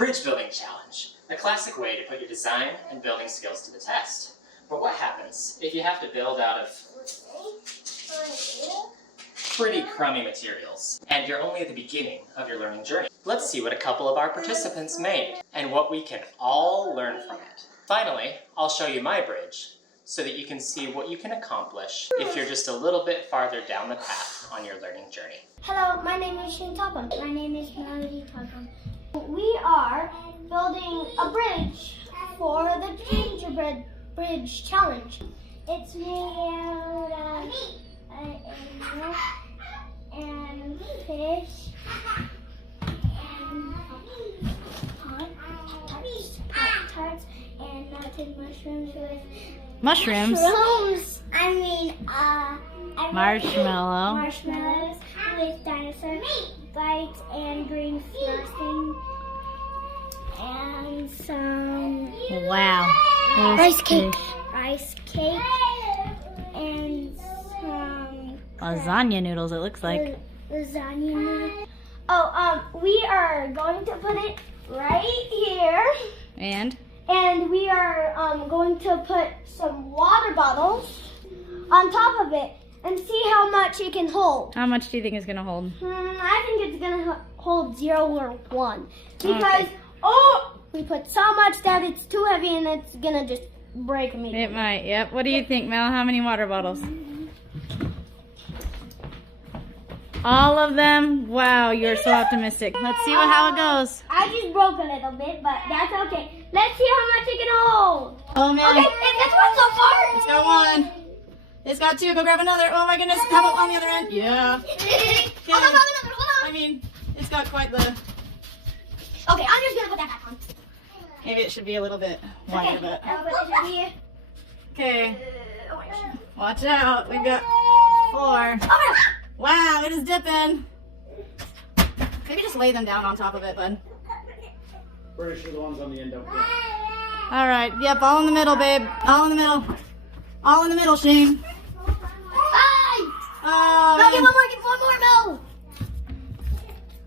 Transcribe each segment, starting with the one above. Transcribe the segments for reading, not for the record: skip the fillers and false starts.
bridge building challenge, a classic way to put your design and building skills to the test. But what happens if you have to build out of pretty crummy materials, and you're only at the beginning of your learning journey? Let's see what a couple of our participants made, and what we can all learn from it. Finally, I'll show you my bridge, so that you can see what you can accomplish if you're just a little bit farther down the path on your learning journey. Hello, my name is Shane Topham. My name is Melody Topham. We are building a bridge for the gingerbread bridge challenge. It's made out of milk and fish and Pop-Tarts and melted mushrooms with Mushrooms? marshmallows with dinosaur bites and green frosting and some rice cake and some lasagna noodles, it looks like. Lasagna noodles. We are going to put it right here. And we are going to put some water bottles on top of it and see how much it can hold. how much do you think it's gonna hold? I think it's gonna hold 0 or 1 because Okay. we put so much that it's too heavy and it's gonna just break me. It might, yep. What do you think, Mel? How many water bottles? All of them? Wow, you're so optimistic. Let's see how it goes. I just broke a little bit, but that's okay. Let's see how much it can hold. Oh man, Okay, this one so far. it's got 1. It's got 2. Go grab another. Oh my goodness. How about on the other end? Yeah. Hold on. I mean, it's got quite the... Okay, I'm just gonna put that back on. Maybe it should be a little bit wider, but... I'll put this in here. Okay, Oh my gosh. watch out. We've got 4. Oh my gosh. Wow, it is dipping. Maybe just lay them down on top of it, bud. Pretty sure the ones on the end don't fit. All right. Yep, all in the middle, babe. All in the middle. All in the middle, Shane. Bye! Oh, No, give man. one more, no!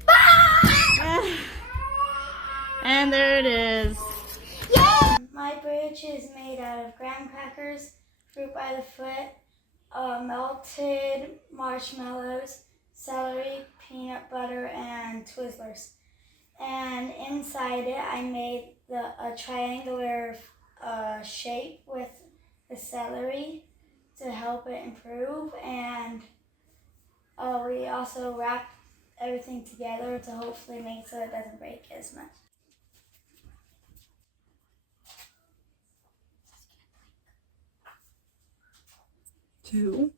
Bye! And there it is. Yay! My bridge is made out of graham crackers, fruit by the foot, melted marshmallows, celery, peanut butter, and Twizzlers. And inside it, I made a triangular shape with the celery to help it improve. And we also wrapped everything together to hopefully make so it doesn't break as much. Two.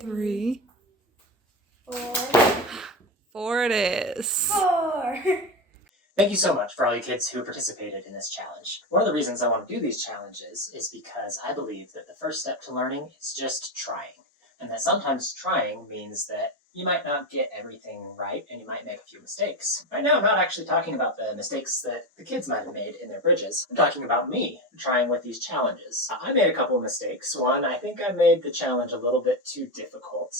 3. 4. 4 it is. 4. Thank you so much for all you kids who participated in this challenge. One of the reasons I want to do these challenges is because I believe that the first step to learning is just trying. And that sometimes trying means that you might not get everything right and you might make a few mistakes. Right now I'm not actually talking about the mistakes that the kids might have made in their bridges. I'm talking about me trying with these challenges. I made a couple of mistakes. One, I think I made the challenge a little bit too difficult,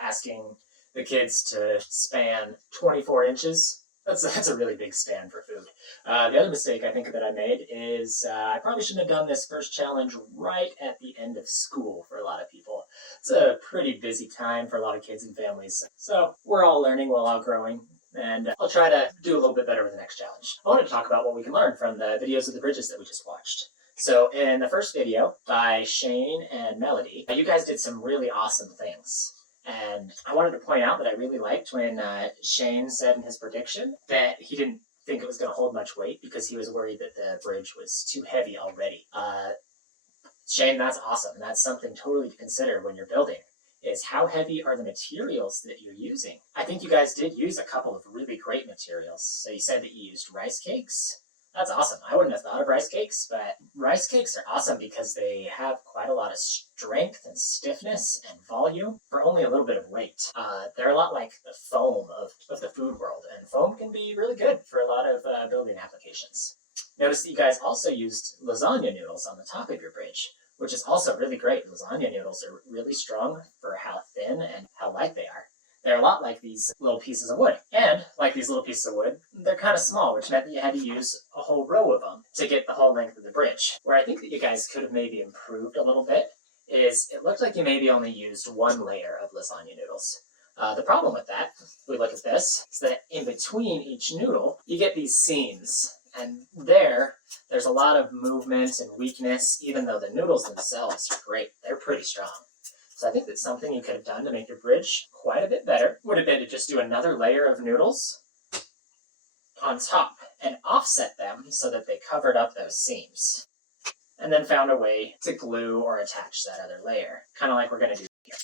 asking the kids to span 24 inches. That's a really big span for food. The other mistake I think that I made is I probably shouldn't have done this first challenge right at the end of school for a lot of people. It's a pretty busy time for a lot of kids and families. So we're all learning, we're all growing, and I'll try to do a little bit better with the next challenge. I wanted to talk about what we can learn from the videos of the bridges that we just watched. So in the first video by Shane and Melody, you guys did some really awesome things. And I wanted to point out that I really liked when Shane said in his prediction that he didn't think it was going to hold much weight because he was worried that the bridge was too heavy already. Shane, that's awesome. That's something totally to consider when you're building, is how heavy are the materials that you're using. I think you guys did use a couple of really great materials. So you said that you used rice cakes. That's awesome. I wouldn't have thought of rice cakes, but rice cakes are awesome because they have quite a lot of strength and stiffness and volume for only a little bit of weight. They're a lot like the foam of the food world, and foam can be really good for a lot of building applications. Notice that you guys also used lasagna noodles on the top of your bridge, which is also really great. Lasagna noodles are really strong for how thin and how light they are. They're a lot like these little pieces of wood. And like these little pieces of wood, they're kind of small, which meant that you had to use a whole row of them to get the whole length of the bridge. Where I think that you guys could have maybe improved a little bit is it looked like you maybe only used one layer of lasagna noodles. The problem with that, if we look at this, is that in between each noodle, you get these seams. And there's a lot of movement and weakness, even though the noodles themselves are great. They're pretty strong. So I think that something you could have done to make your bridge quite a bit better would have been to just do another layer of noodles on top and offset them so that they covered up those seams. And then found a way to glue or attach that other layer, kind of like we're going to do here.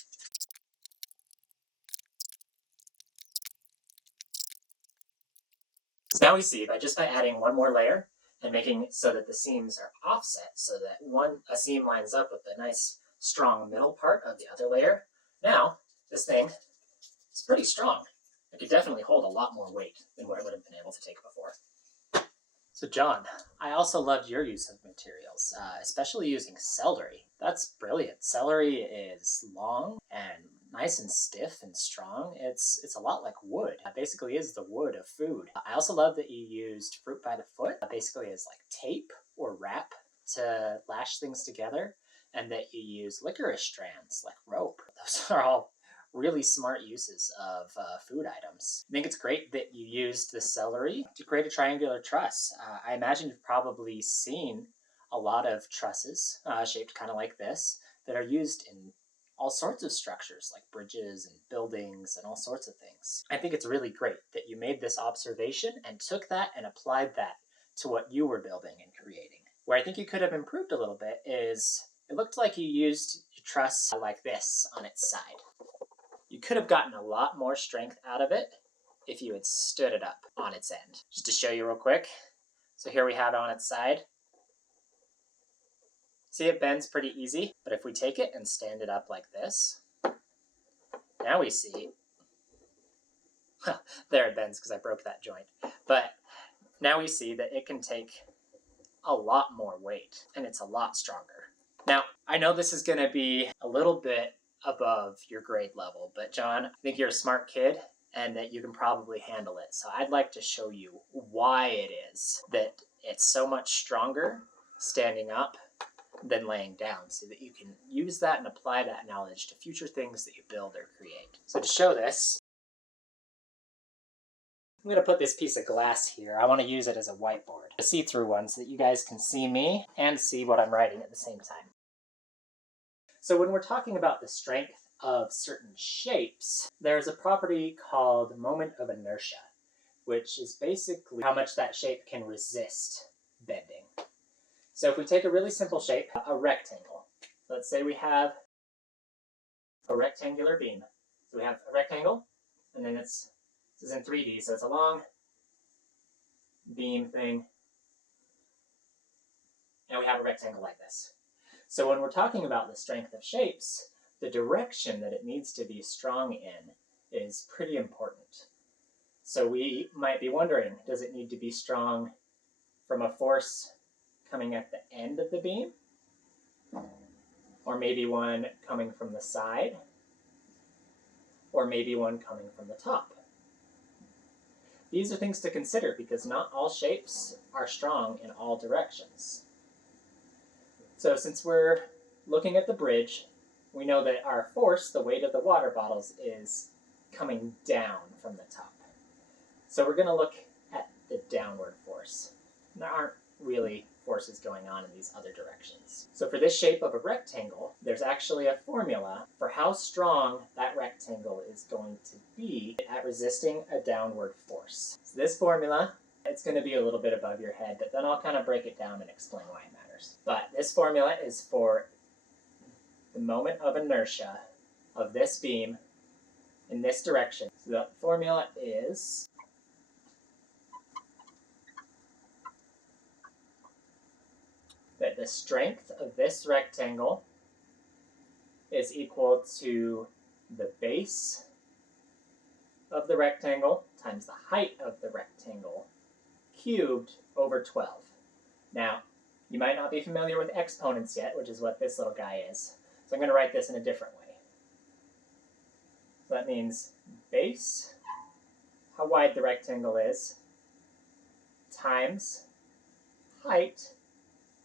So now we see by adding one more layer and making it so that the seams are offset so that a seam lines up with the nice strong middle part of the other layer. Now, this thing is pretty strong. It could definitely hold a lot more weight than what it would have been able to take before. So John, I also loved your use of materials, especially using celery. That's brilliant. Celery is long and nice and stiff and strong. It's a lot like wood. It basically is the wood of food. I also love that you used fruit by the foot, basically as like tape or wrap to lash things together, and that you use licorice strands like rope. Those are all really smart uses of food items. I think it's great that you used the celery to create a triangular truss. I imagine you've probably seen a lot of trusses shaped kind of like this that are used in all sorts of structures like bridges and buildings and all sorts of things. I think it's really great that you made this observation and took that and applied that to what you were building and creating. Where I think you could have improved a little bit is it looked like you used your truss like this on its side. You could have gotten a lot more strength out of it if you had stood it up on its end. Just to show you real quick. So here we have it on its side. See, it bends pretty easy, but if we take it and stand it up like this, now we see, there it bends because I broke that joint. But now we see that it can take a lot more weight and it's a lot stronger. Now, I know this is going to be a little bit above your grade level, but John, I think you're a smart kid and that you can probably handle it. So I'd like to show you why it is that it's so much stronger standing up than laying down, so that you can use that and apply that knowledge to future things that you build or create. So to show this, I'm going to put this piece of glass here. I want to use it as a whiteboard, a see-through one, so that you guys can see me and see what I'm writing at the same time. So when we're talking about the strength of certain shapes, there's a property called moment of inertia, which is basically how much that shape can resist bending. So if we take a really simple shape, a rectangle. Let's say we have a rectangular beam. So we have a rectangle, and then this is in 3D, so it's a long beam thing. And we have a rectangle like this. So when we're talking about the strength of shapes, the direction that it needs to be strong in is pretty important. So we might be wondering, does it need to be strong from a force coming at the end of the beam? Or maybe one coming from the side? Or maybe one coming from the top? These are things to consider because not all shapes are strong in all directions. So since we're looking at the bridge, we know that our force, the weight of the water bottles, is coming down from the top. So we're going to look at the downward force. There aren't really forces going on in these other directions. So for this shape of a rectangle, there's actually a formula for how strong that rectangle is going to be at resisting a downward force. So this formula, it's going to be a little bit above your head, but then I'll kind of break it down and explain why it matters. But this formula is for the moment of inertia of this beam in this direction. So the formula is that the strength of this rectangle is equal to the base of the rectangle times the height of the rectangle cubed over 12. Now, you might not be familiar with exponents yet, which is what this little guy is. So I'm going to write this in a different way. So that means base, how wide the rectangle is, times height,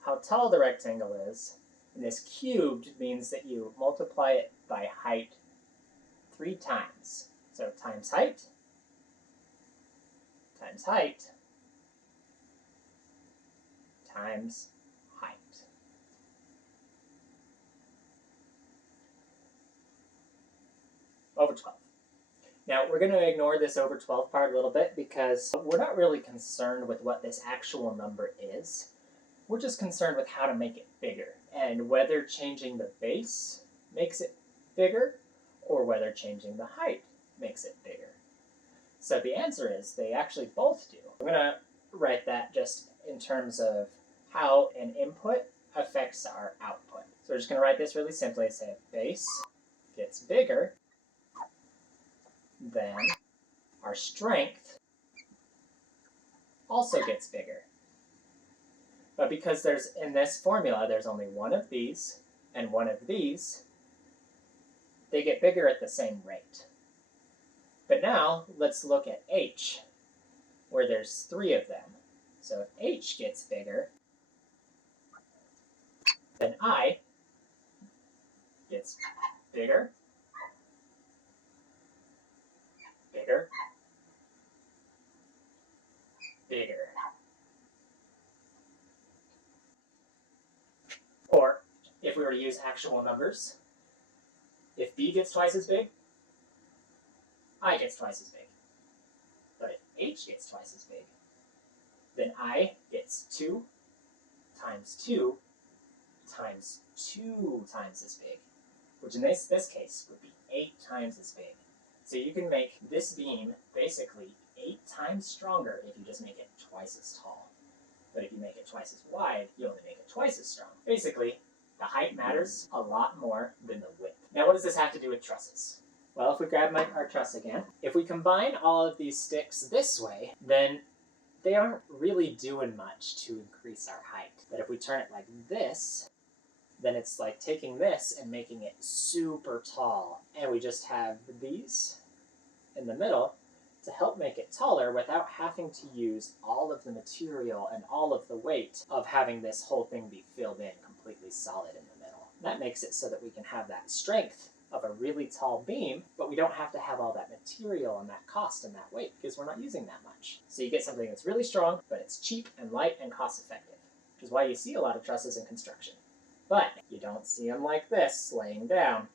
how tall the rectangle is, and this cubed means that you multiply it by height 3 times. So times height, times height, times height. Over 12. Now we're going to ignore this over 12 part a little bit because we're not really concerned with what this actual number is. We're just concerned with how to make it bigger and whether changing the base makes it bigger or whether changing the height makes it bigger. So the answer is they actually both do. I'm going to write that just in terms of how an input affects our output. So we're just going to write this really simply and say if base gets bigger, then our strength also gets bigger. But because there's, in this formula, there's only one of these and one of these, they get bigger at the same rate. But now, let's look at H, where there's 3 of them. So if H gets bigger, then I gets bigger, bigger, bigger. Or, if we were to use actual numbers, if B gets twice as big, I gets twice as big. But if H gets twice as big, then I gets 2 times 2 times 2 times as big, which in this case would be 8 times as big. So you can make this beam basically 8 times stronger if you just make it twice as tall. But if you make it twice as wide, you only make it twice as strong. Basically, the height matters a lot more than the width. Now what does this have to do with trusses? Well, if we grab our truss again, if we combine all of these sticks this way, then they aren't really doing much to increase our height. But if we turn it like this, then it's like taking this and making it super tall. And we just have these in the middle to help make it taller without having to use all of the material and all of the weight of having this whole thing be filled in completely solid in the middle. That makes it so that we can have that strength of a really tall beam, but we don't have to have all that material and that cost and that weight because we're not using that much. So you get something that's really strong, but it's cheap and light and cost effective, which is why you see a lot of trusses in construction. But you don't see them like this, laying down.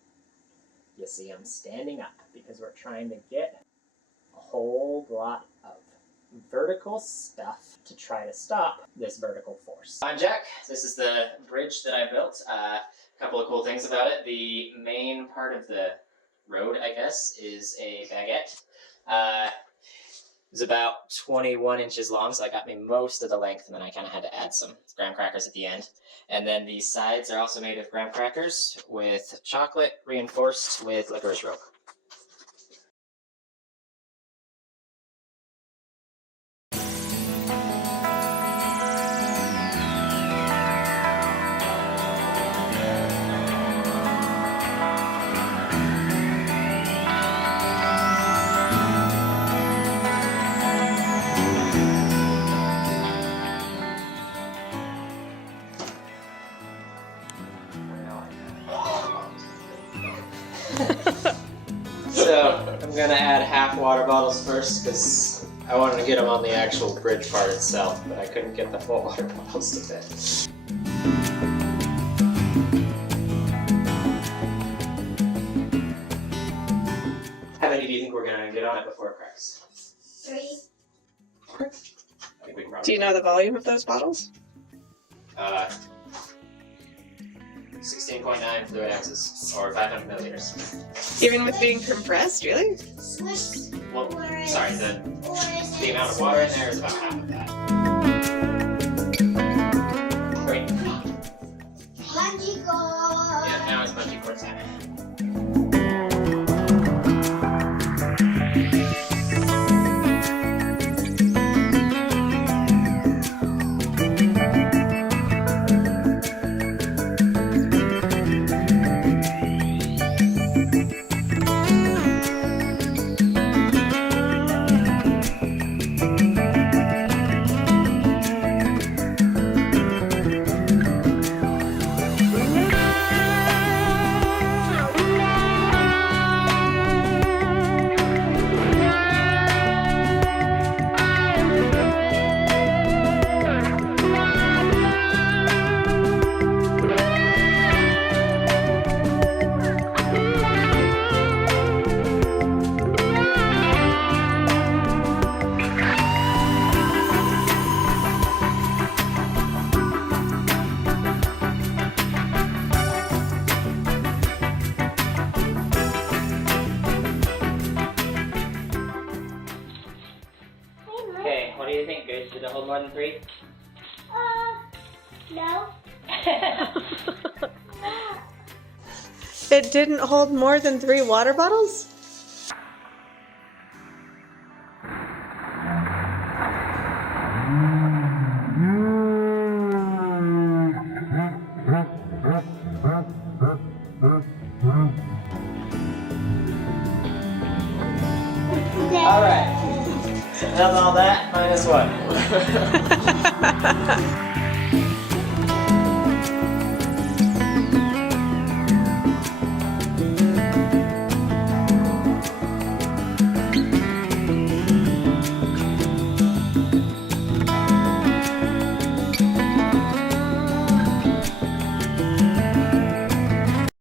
You see them standing up because we're trying to get a whole lot of vertical stuff to try to stop this vertical force. I'm Jack. This is the bridge that I built. A couple of cool things about it. The main part of the road, I guess, is a baguette. It's about 21 inches long, so that got me most of the length, and then I kind of had to add some graham crackers at the end. And then the sides are also made of graham crackers with chocolate reinforced with licorice rope. So I'm gonna add half water bottles first because I wanted to get them on the actual bridge part itself, but I couldn't get the full water bottles to fit. How many do you think we're gonna get on it before it cracks? 3. I think we can probably. Do you know the volume of those bottles? 16.9 fluid ounces, or 500 milliliters. Even with being compressed, really? Well, sorry, the amount of water in there is about half of that. Great. Yeah, now it's bungee cord time. think? What do you think, Grace? Did it hold more than 3? No. It didn't hold more than 3 water bottles? Alright. How's all that? -1.